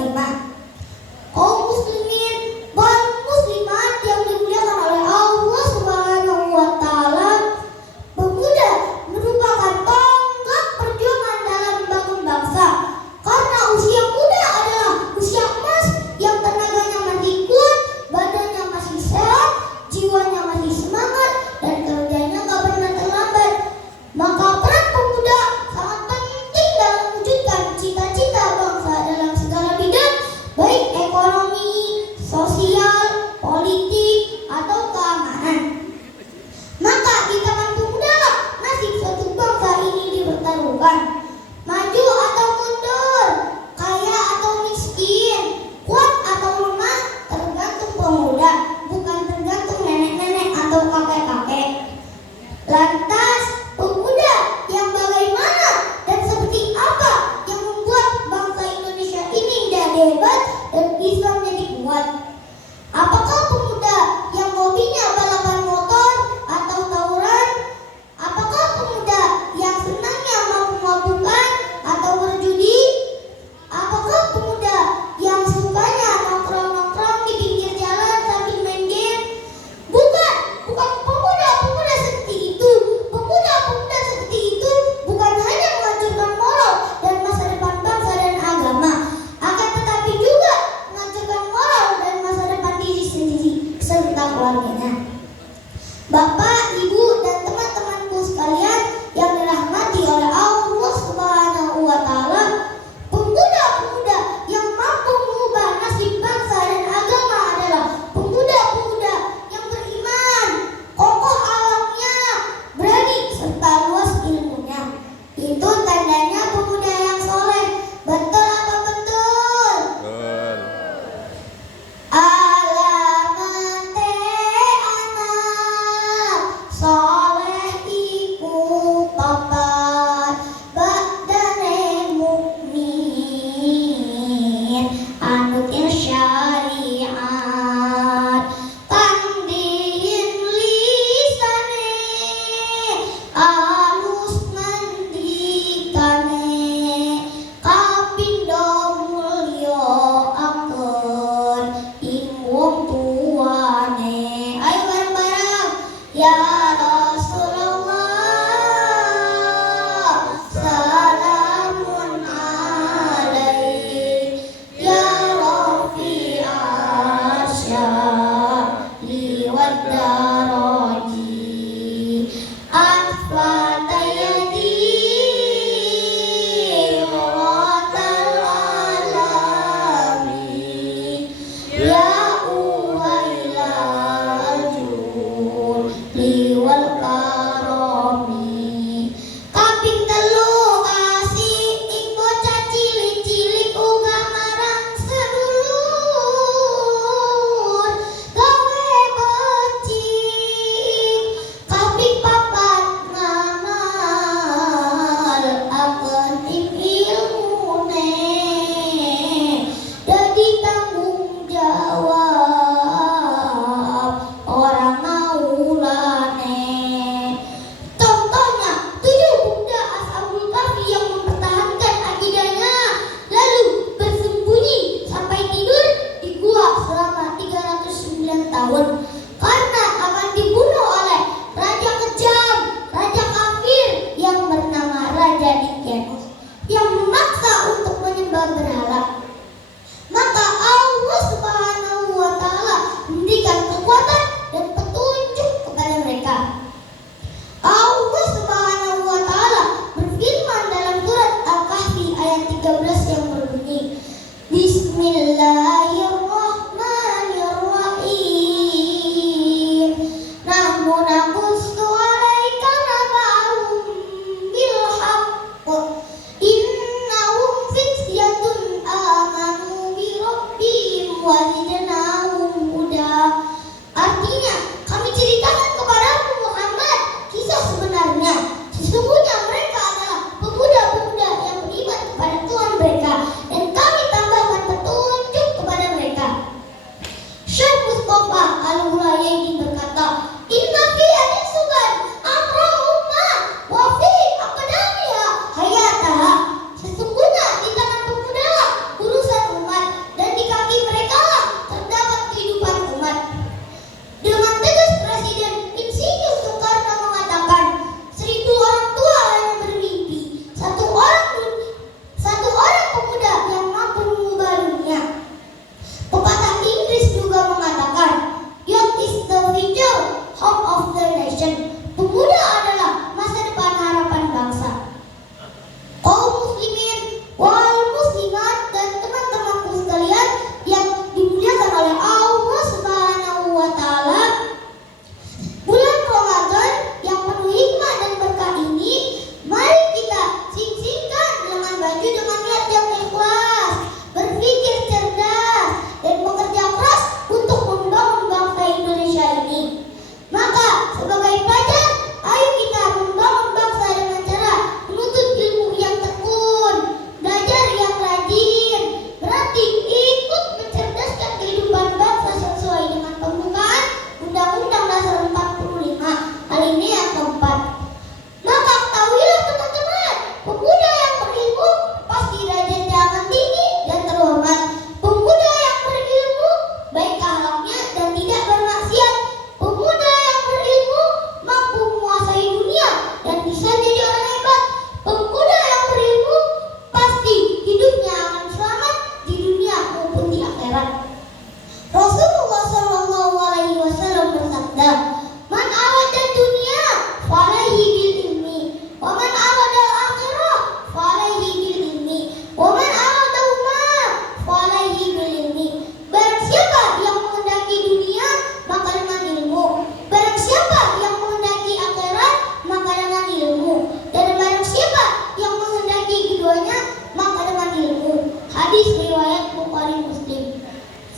kalimah. Kaum muslimin wal muslimat yang dimuliakan oleh Allah Subhanahu wa taala, pemuda merupakan tonggak perjuangan dalam membangun bangsa. Karena usia muda adalah usia emas yang tenaganya masih kuat, badannya masih sehat, jiwanya masih semangat, dan kerjanya gak pernah terlambat. Maka peran pemuda sangat penting dalam mewujudkan cita-cita bangsa dalam segala bidang, baik ekonomi, sosial, politik, atau keamanan. Maka di tangan pemuda lah nasib suatu bangsa ini dipertaruhkan. Maju atau mundur, kaya atau miskin, kuat atau lemah, tergantung pemuda, bukan tergantung nenek-nenek atau kakek-kakek. Lantas, pemuda yang bagaimana dan seperti apa yang membuat bangsa Indonesia ini menjadi hebat dan Islam menjadi kuat? Apakah pemuda yang hobinya balapan motor atau tawuran? Apakah pemuda yang senangnya mabuk-mabukan atau berjudi? Apakah pemuda yang sukanya nongkrong-nongkrong di pinggir jalan sambil main game? Bukan pemuda seperti itu. Pemuda seperti itu bukan hanya menghancurkan moral dan masa depan bangsa dan agama, akan tetapi juga menghancurkan moral dan masa depan diri sendiri serta keluarganya. Bapak, Ibu, dan teman-temanku sekalian yang dirahmati oleh Allah Subhanahu wa taala, pemuda-pemuda yang mampu mengubah nasib bangsa dan agama adalah pemuda-pemuda yang beriman, kokoh alamnya, berani serta luas ilmunya. Itu tandanya pemuda yang soleh. Betul apa betul? Alamante anak soleh iku papat badane mukmin anutin syariat tandiin lisane alus ngendikane kapindo mulya akeun ing wong tuane. Ayo bareng-bareng. Ya Rasulullah, salamun alaik, ya Rafi'al sya'li wad daraji, atfata yadi muratal alamin, ya uwailal judi wal karomi. Kaping telu kasih ing bocah cilik-cilik uga marang sedulur gawe becik. Kaping papat ngamal akeun ing ilmune, dadi tanggung jawab orang maulane. Contohnya 7 pemuda Ashabul Kahfi yang mempertahankan akidahnya lalu bersembunyi sampai tidur di gua selama 309 tahun karena akan dibunuh oleh raja kejam, raja kafir yang bernama Raja Dikenos yang memaksa untuk menyembah berhala. Maka Allah Subhanahu wa taala memberikan kekuatan dan petunjuk kepada mereka. Allah Subhanahu wa taala berfirman dalam surat Al-Kahfi ayat 13 yang berbunyi, Bismillahirrahmanirrahim. Nahnu naqussu 'alaika naba'ahum bil haqq. Innahum fityatun amanu bi rabbihim wa zidnahum huda. Artinya, kami ceritakan kepadamu Muhammad kisah sebenarnya. Sesungguhnya mereka adalah pemuda-pemuda yang beriman kepada Tuhan mereka, dan kami tambahkan petunjuk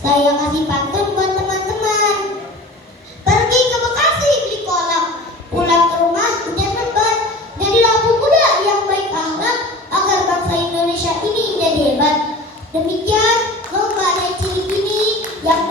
Saya kasih pantun buat teman-teman. Pergi ke Bekasi beli kolak, pulang ke rumah hujan lebat. Jadilah pemuda yang baik akhlak, agar bangsa Indonesia ini jadi hebat. Demikian lomba naik cilik ini yang